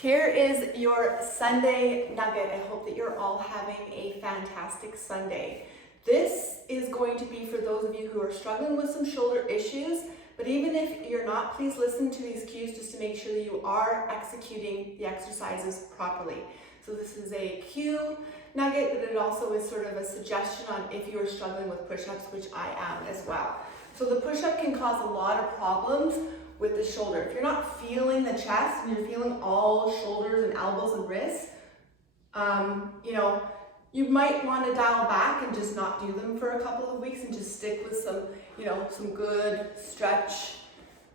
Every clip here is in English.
Here is your Sunday nugget. I hope that you're all having a fantastic Sunday. This is going to be for those of you who are struggling with some shoulder issues, but even if you're not, please listen to these cues just to make sure that you are executing the exercises properly. So this is a cue nugget, but it also is sort of a suggestion on if you are struggling with push-ups, which I am as well. So the push-up can cause a lot of problems with the shoulder. If you're not feeling the chest and you're feeling all shoulders and elbows and wrists, you might want to dial back and just not do them for a couple of weeks and just stick with some good stretch.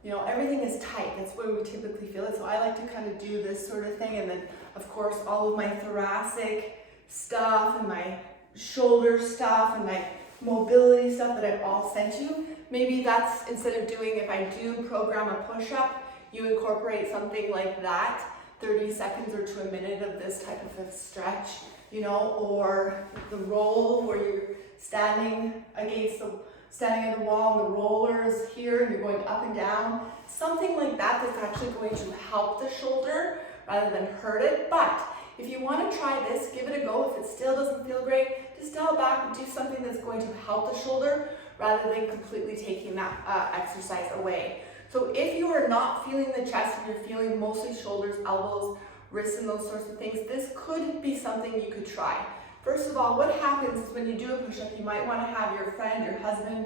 Everything is tight. That's where we typically feel it. So I like to kind of do this sort of thing. And then of course, all of my thoracic stuff and my shoulder stuff and my mobility stuff that I've all sent you. Maybe that's, instead of doing, if I do program a push-up, you incorporate something like that, 30 seconds or to a minute of this type of a stretch, or the roll where you're standing on the wall and the roller is here and you're going up and down. Something like that that's actually going to help the shoulder rather than hurt it. But if you want to try this, give it a go. If it still doesn't feel great, just dial back and do something that's going to help the shoulder rather than completely taking that exercise away. So if you are not feeling the chest and you're feeling mostly shoulders, elbows, wrists, and those sorts of things, this could be something you could try. First of all, what happens is when you do a push-up, you might want to have your friend, your husband,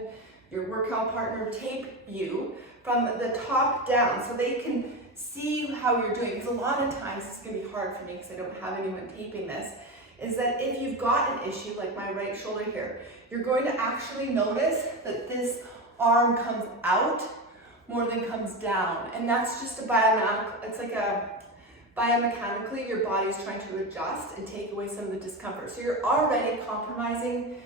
your workout partner tape you from the top down so they can see how you're doing. Because a lot of times, it's going to be hard for me because I don't have anyone taping this, is that if you've got an issue like my right shoulder here, you're going to actually notice that this arm comes out more than comes down. And that's just biomechanically your body's trying to adjust and take away some of the discomfort. So you're already compromising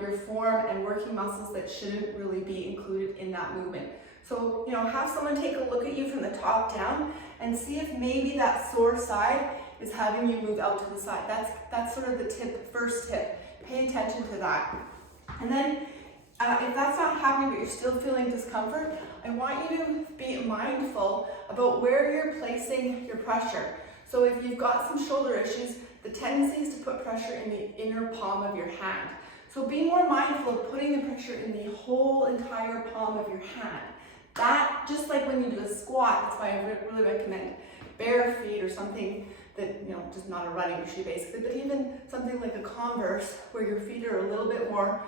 your form and working muscles that shouldn't really be included in that movement. So, have someone take a look at you from the top down and see if maybe that sore side is having you move out to the side. That's sort of the first tip. Pay attention to that. And then if that's not happening but you're still feeling discomfort, I want you to be mindful about where you're placing your pressure. So if you've got some shoulder issues, the tendency is to put pressure in the inner palm of your hand. So be more mindful of putting the pressure in the whole entire palm of your hand. That, just like when you do a squat, that's why I really recommend bare feet or something that, just not a running shoe basically, but even something like a Converse where your feet are a little bit more,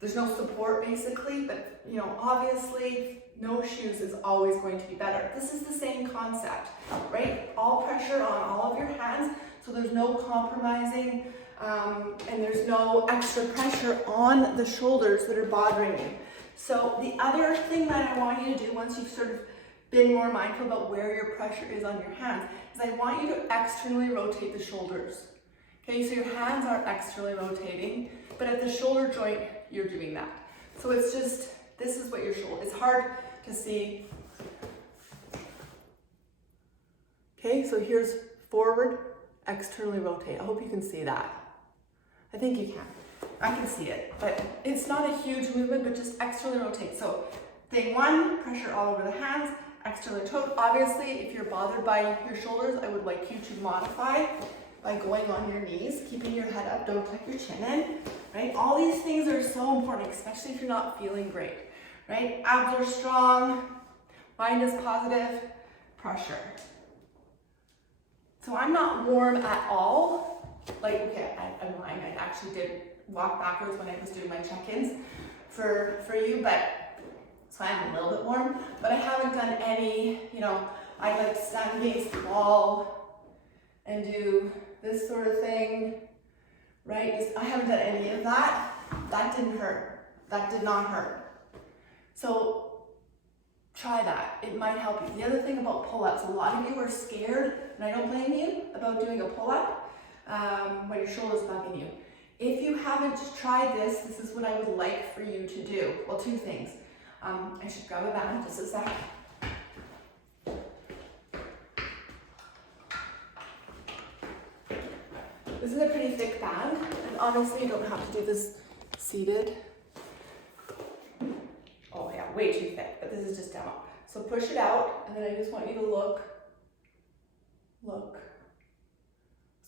there's no support basically, but obviously no shoes is always going to be better. This is the same concept, right? All pressure on all of your hands, so there's no compromising and there's no extra pressure on the shoulders that are bothering you. So the other thing that I want you to do once you've sort of been more mindful about where your pressure is on your hands is I want you to externally rotate the shoulders. Okay, so your hands are externally rotating, but at the shoulder joint, you're doing that. So it's just, this is what your shoulder, it's hard to see. Okay, so here's forward, externally rotate. I hope you can see that. I think you can. I can see it, but it's not a huge movement, but just externally rotate. So thing one, pressure all over the hands, externally rotate. Obviously, if you're bothered by your shoulders, I would like you to modify by going on your knees, keeping your head up, don't tuck your chin in, right? All these things are so important, especially if you're not feeling great, right? Abs are strong, mind is positive, pressure. So I'm not warm at all. I'm lying, I actually did walk backwards when I was doing my check-ins for you, but so I'm a little bit warm, but I haven't done any, I like to stand against the wall and do this sort of thing, right? I haven't done any of that. That didn't hurt. That did not hurt. So try that. It might help you. The other thing about pull-ups, a lot of you are scared, and I don't blame you, about doing a pull-up when your shoulder's bugging you. If you haven't tried this, this is what I would like for you to do. Well, two things. I should grab a band just a sec. This is a pretty thick band, and honestly, you don't have to do this seated. Oh yeah, way too thick, but this is just demo. So push it out, and then I just want you to look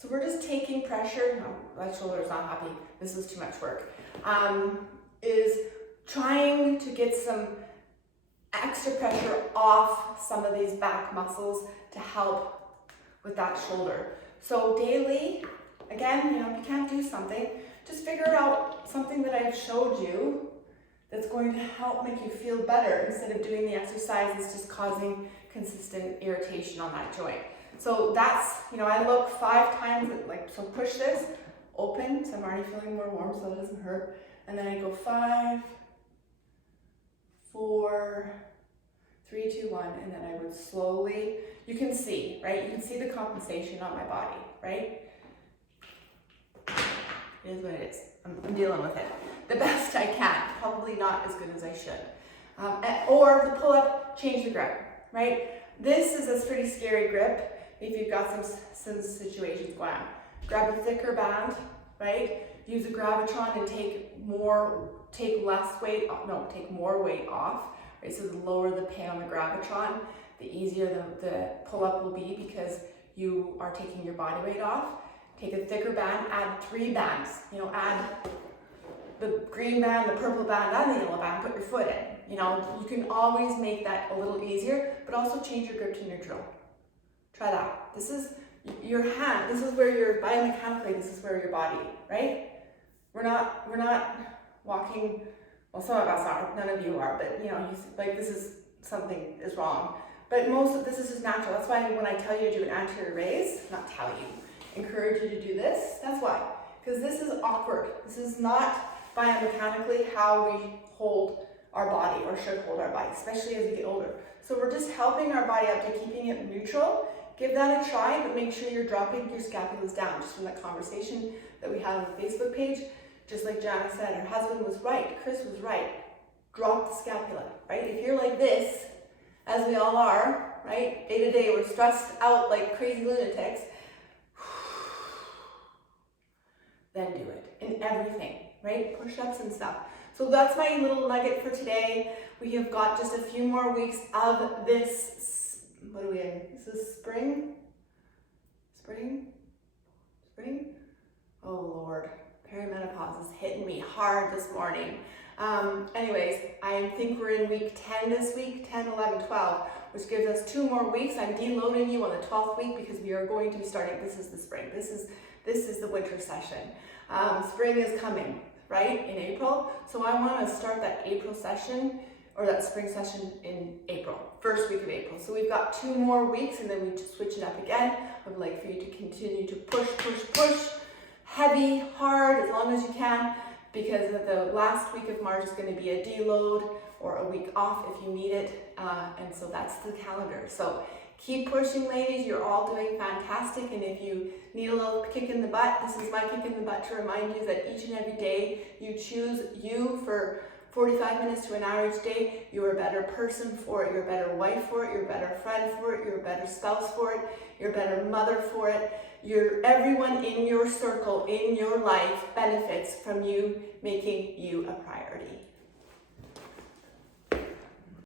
So we're just taking pressure. No, that shoulder is not happy. This is too much work. Is trying to get some extra pressure off some of these back muscles to help with that shoulder. So daily, again, if you can't do something, just figure out something that I've showed you that's going to help make you feel better instead of doing the exercise that's just causing consistent irritation on that joint. So that's, I look 5 times, so push this, open, so I'm already feeling more warm so it doesn't hurt. And then I go 5, 4, 3, 2, 1, and then I would slowly, you can see, right? You can see the compensation on my body, right? It is what it is. I'm dealing with it the best I can. Probably not as good as I should. Or the pull-up, change the grip, right? This is a pretty scary grip if you've got some situations going on. Grab a thicker band, right? Use a gravitron and take more weight off, right? So the lower the pin on the gravitron, the easier the pull-up will be because you are taking your body weight off. Take a thicker band, add 3 bands, add the green band, the purple band, and the yellow band, put your foot in. You can always make that a little easier, but also change your grip to neutral. Try that. This is your hand, this is where your biomechanically, this is where your body, right? We're not walking, well, some of us are, none of you are, but this is something is wrong. But most of this is just natural. That's why when I tell you to do an anterior raise, not tell you, encourage you to do this, that's why. Because this is awkward. This is not biomechanically how we hold our body or should hold our body, especially as we get older. So we're just helping our body up to keeping it neutral. Give that a try, but make sure you're dropping your scapulas down. Just from that conversation that we had on the Facebook page, just like Jana said, her husband was right, Chris was right. Drop the scapula, right? If you're like this, as we all are, right? Day to day, we're stressed out like crazy lunatics. Then do it in everything, right? Push-ups and stuff. So that's my little nugget for today. We have got just a few more weeks of this, what are we in? Is this spring? Spring? Oh Lord, perimenopause is hitting me hard this morning. Anyways, I think we're in week 10 this week, 10, 11, 12, which gives us 2 more weeks. I'm deloading you on the 12th week because we are going to be starting, this is the spring, this is the winter session. Spring is coming, right, in April. So I want to start that April session, or that spring session in April, first week of April. So we've got 2 more weeks and then we just switch it up again. I would like for you to continue to push, heavy, hard, as long as you can, because the last week of March is going to be a deload or a week off if you need it. And so that's the calendar. So keep pushing, ladies. You're all doing fantastic. And if you need a little kick in the butt, this is my kick in the butt to remind you that each and every day you choose you for 45 minutes to an hour each day. You're a better person for it. You're a better wife for it. You're a better friend for it. You're a better spouse for it. You're a better mother for it. Everyone in your circle, in your life, benefits from you making you a priority.